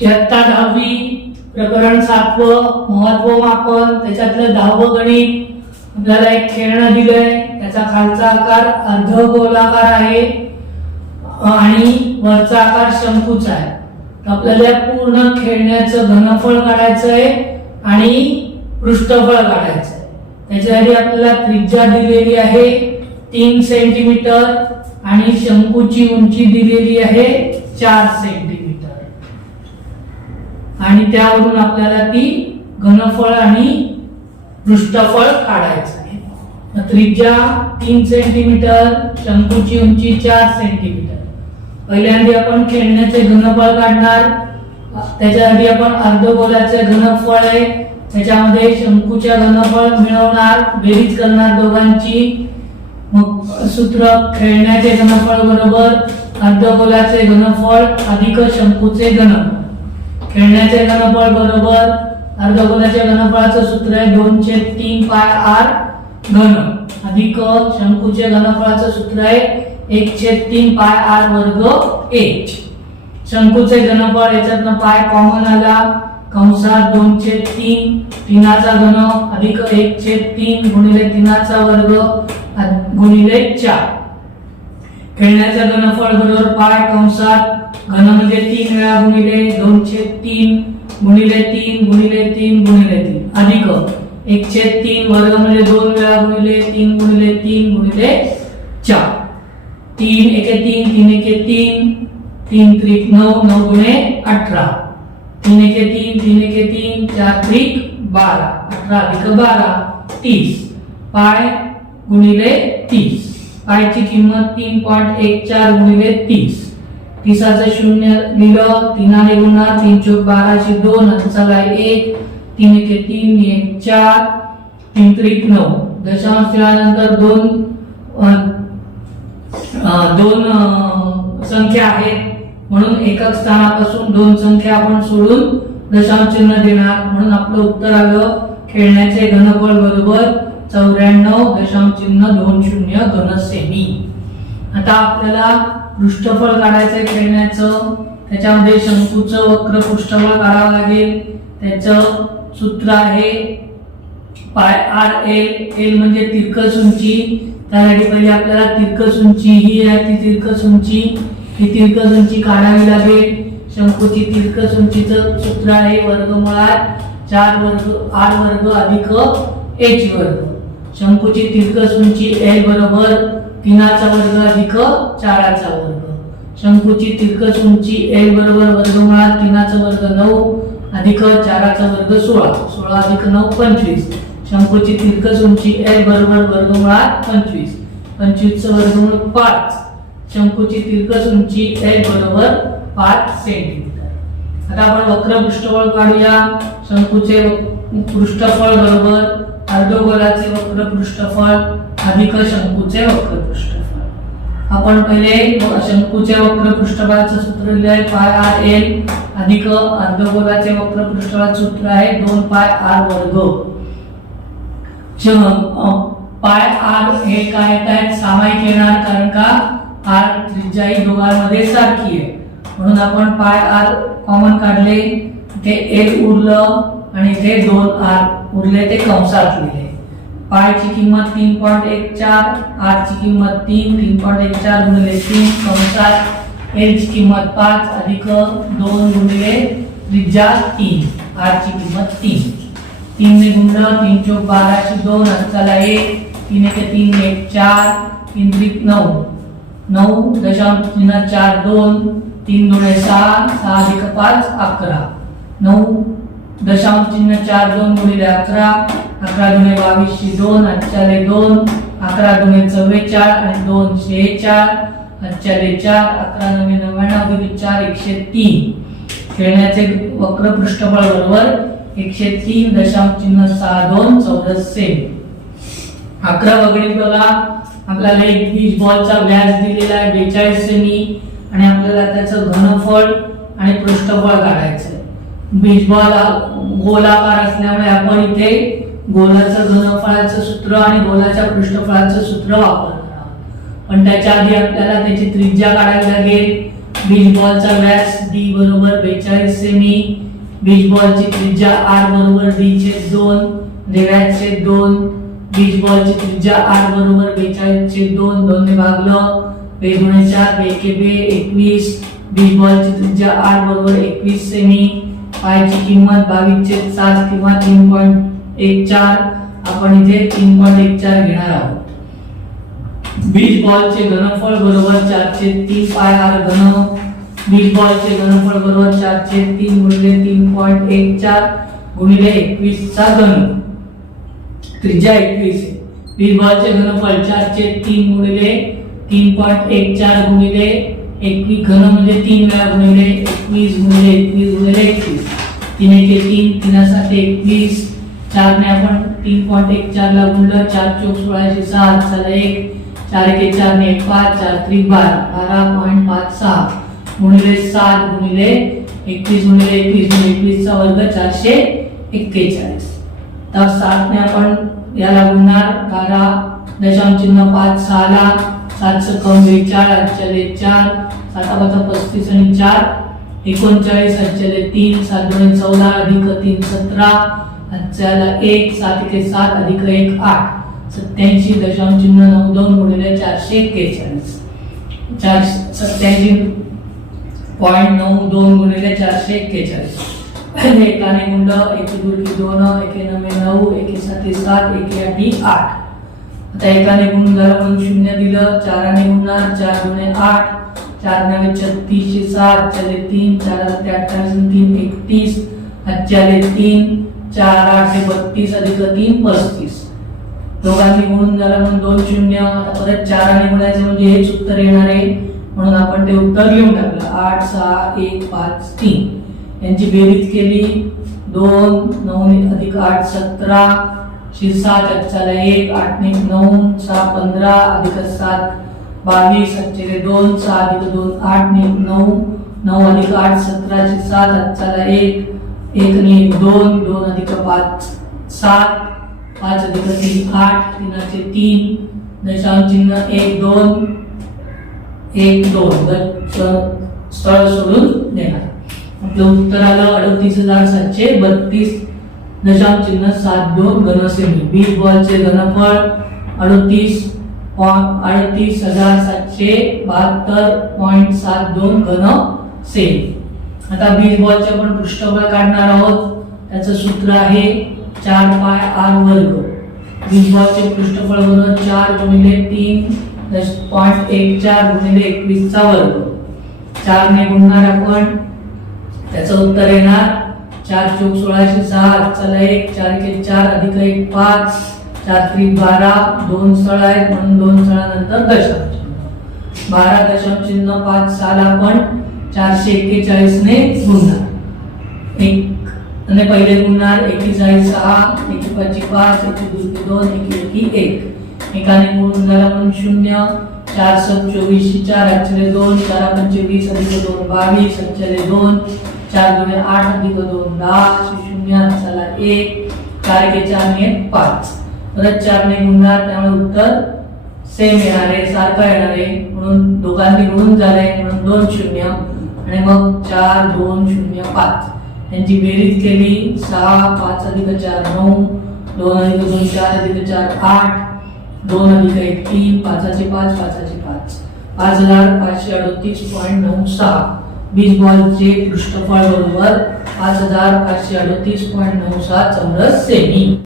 इयत्ता 10वी प्रकरण 7व महत्वमापन त्याच्यातलं 10वं गणित। आपल्याला एक खेळणं दिलंय, त्याचा खालचा आकार अर्धगोलाकार आहे आणि वरचा आकार शंकूचा आहे। तर आपल्याला पूर्ण खेळण्याचं घनफळ काढायचं आहे आणि पृष्ठफळ काढायचं आहे। त्याच्यासाठी आपल्याला त्रिज्या दिलेली आहे 3 सेंटीमीटर आणि शंकूची उंची दिलेली आहे 4 सेंटीमीटर आणि त्यावरून आपल्याला ती घनफळ आणि पृष्ठफळ काढायचं आहे। त्रिज्या 3 सेंटीमीटर, शंकूची उंची 4 सेंटीमीटर। पहिल्यांदा आपण खेळण्याचे घनफळ काढणार। त्याच्यासाठी आपण अर्धगोलाचे घनफळ आहे, त्याच्यामध्ये शंकूच्या घनफळ मिळवणार, बेरीज करणार दोघांची। मग सूत्र खेळण्याचे घनफळ बरोबर अर्धगोलाचे घनफळ अधिक शंकूचे घनफळ। खेळण्याचे घनफळ बरोबर अर्धगोलाच्या घनफळाचं सूत्र आहे 2/3 पाय r घन अधिक शंकूचे घनफळाचं सूत्र आहे 1/3 पाय r वर्ग h। शंकूचे घनफळ याच्यातनं पाय कॉमन आला, कंसात 2/3 3चा घन अधिक 1/3 गुणिले 3चा वर्ग गुणिले 4। खेळण्याचे घनफळ बरोबर पाय कंसात घन म्हणजे 3 वेळा गुणिले 2/3 गुणिले 3 गुणिले 3 गुणिले 3 अधिक 1/3 वर्ग म्हणजे 2 वेळा गुणिले 3 गुणिले 3 गुणिले 4। 3 एके 3 3 एके 3 3 त्रिक 9 9 गुणे 18 3 एके 3 3 एके 3 4 त्रिक 12 18 अधिक 12 30 पाय गुणिले 30। पायची किंमत 3.14 गुणिले 30। 30चं शून्य लिहिलं, 3ने गुणणार 3 चौक 12 ची 2 अंशाला 1 3 एके 3 1 4 3 त्रिक 9। दशांश केल्यानंतर दोन संख्या आहेत म्हणून एकक स्थानापासून 2 संख्या आपण सोडून दशांश चिन्ह देणार, म्हणून आपलं उत्तर आलं खेळण्याचे घनफळ बरोबर 94.20 घन सेमी। आता आपल्याला पृष्ठफळ काढायचं खेळण्याचं, त्याच्यामध्ये शंकूचं वक्र पृष्ठफळ काढावं लागेल। त्याचं सूत्र आहे पाय r l म्हणजे तिरकस उंची। त्यासाठी पहिले आपल्याला तिरकस उंची ही आहे, ती तिरकस उंची काढावी लागेल। शंकूची तिरकस उंचीचं सूत्र आहे वर्गमुळात 4 वर्ग r वर्ग अधिक h वर्ग। शंकूची तिरकस उंची l बरोबर 3चा वर्ग अधिक 4चा वर्ग। शंकूची तिरकस उंची l बरोबर वर्गमुळात 3चा वर्ग 9 अधिक 4चा वर्ग 16 16 अधिक 9 25। शंकूची तिरकस उंची l बरोबर वर्गमुळात 25 25 चं वर्गमूळ 5। शंकूची तिरकस उंची l बरोबर 5 सेंटीमीटर। आता आपण वक्र पृष्ठफळ काढूया। शंकूचे पृष्ठफळ बरोबर अर्धगोलाचे वक्र पृष्ठफळ अधिक शंकूचे वक्र पृष्ठफळ। आपण पहिले शंकूचे वक्र पृष्ठफळाचं सूत्र लिहिलंय पाय r l अधिक अर्धगोलाचे वक्र पृष्ठफळाचं सूत्र आहे 2 पाय r वर्ग। पाय r हे काय आहेत सामायिक येणार, कारण का r त्रिज्या ही दोघांमध्ये सारखी आहे, म्हणून आपण पाय r कॉमन काढले, ते l उरलं आणि ते 2r उरले, ते कंसात लिहिले। पायची किंमत 3.14, r ची किंमत 3.14 गुणिले 3 कंसात l ची किंमत 5 अधिक 2 गुणिले त्रिज्या 3 r ची किंमत 3। 3 ने गुणलं 3 चौक 12 ची 2 अंशाला 1 3 एके 3 1 4 3 त्रिक 9 9 दशांश चिन्ह 4 2 3 दुणे 6 6 अधिक 5 11 9 दशांश चिन्ह 4 2 गुणिले 11 11 दुणे 22 ची 2 अंशाले 2 11 दुणे 44 आणि 2 4 अंशाले 4 11 9 99 अधिक 4 103। खेळण्याचे वक्र पृष्ठफळ बरोबर 103 दशांश चिन्ह 62 चौरस सेमी। 11 गणित बघा, आपल्याला एक बीज बॉलचा व्यास दिलेला आहे 42 सेमी आणि आपल्याला त्याचं घनफळ आणि पृष्ठफळ काढायचं आहे। बीज बॉल गोलाकार असल्यामुळे आपण इथे गोलाचं घनफळाचं सूत्र आणि गोलाच्या पृष्ठफळाचं सूत्र वापरणार आहोत, पण त्याच्या आधी आपल्याला त्याची त्रिज्या काढावी लागेल। बीज बॉलचा व्यास d बरोबर 42 सेमी, बीज बॉलची त्रिज्या r बरोबर d/2 म्हणजे व्यास छेद 2, बीज बॉलची त्रिज्या r बरोबर 42/2, 2 ने भागलं 2 गुणे 4 2 एके 2 21, बीज बॉलची त्रिज्या r बरोबर 21 सेमी, पायची किंमत 22/7 किंवा 3.14, आपण इथे 3.14 घेणार आहोत. बीज बॉलचे घनफळ बरोबर 4/3 पाय r घन, बीज बॉलचे घनफळ बरोबर 4/3 गुणिले 3.14 गुणिले 21 चा घन, त्रिज्या 21 आहे. बीज बॉलचे घनफळ 4/3 गुणिले 3.14 गुणिले 21 घन म्हणजे 3 वेळा गुणिले 21 गुणिले 21 गुणिले 21, 3 एके 3 3 7 21, 4 ने आपण 3.14 ला गुणलं, 4 चौक 16 7 चला 1, 4 एके 4 ने 1 5, 4 त्रिक 12.56 गुणिले 7 गुणिले 21 गुणिले 21 गुणिले 21 चा वर्ग 441. तर 7 ने आपण याला गुणणार 12.56 ला, 7 च कम 4 चले 4, 7 35 आणि 4 39 चले 3, 7 2 14 अधिक 3 17 चला 1, 7 एके 7 अधिक 1 8, 87.92 गुणिले 441, 87.92 गुणिले 441. एकाने गुणलं, एके 2 2, एके 9 9, एके 7 7, एके 8 8. आता एकाने गुण झालं म्हणून 0 दिलं, 4 ने गुणणार, 4 गुणे 8, 4 9 36 7 चले 3, 4 7 28 3 31, चले 3, 4 8 32 अधिक 3 35. दोघांनी गुणून झालं म्हणून 2 0. आता परत 4 ने गुणायचं म्हणजे हेच उत्तर येणार आहे, म्हणून आपण ते उत्तर लिहून टाकलं 8 6 1 5 3. यांची बेरीज केली, 2 9 अधिक 8 17, 7 चला 1, 8 ने 9 6 15 अधिक 7 22, 7 2 6 अधिक 2 8 ने 9 9 अधिक 8 17 7 चला 1 1 ने 2 2 अधिक 5 7 5 अधिक 3 8 3 3 दशांश चिन्ह 1 2 1 2 स्थळ सोडून देणार. आपलं उत्तर आलं 38,732 दशांश चिन्ह 72 घन सेमी. बीज बॉलचे घनफळ 38,772.72 घन सेमी. आता बीज बॉलचे आपण पृष्ठबळ काढणार आहोत. त्याचं सूत्र आहे 4 पाय r वर्ग. बीज बॉलचे पृष्ठफळ बरोबर 4 गुणिले 3.14 गुणिले 21 चा वर्ग. 4 ने गुणणार आपण, त्याचं उत्तर येणार 4 चौक 16 7 चला 1, 4 एके 4 अधिक 1 5, 4 त्रिक 12, 2 स्थळ आहेत म्हणून 2 स्थळानंतर दशांश चिन्ह 12 दशांश चिन्ह 5 6 ला आपण 441 ने गुणणार. एक आणि पहिले गुणणार 41 6, 1 5 1 2 1 1 एकाने गुणून झाला म्हणून 0, 4 7 24 4 अक्षरे 2, 4 25 अधिक 2 22 अक्षरे 2, 4 2 8 अधिक 2 10 0 चला 1, 4 के 4 ने 5. परत 4 ने गुणणार, त्यामुळे उत्तर सेम येणार आहे, सारखा येणार आहे, म्हणून दोघांनी गुणून झाले म्हणून 2 0 आणि मग 4 2 0 5. यांची बेरीज केली 6 5 अधिक 4 9, 2 अधिक 2 4 अधिक 4 8, 2 अधिक 1 3, 5 5 5 5, 5538.96. बीज बॉलचे पृष्ठफळ बरोबर 5538.96 चौरस सेमी.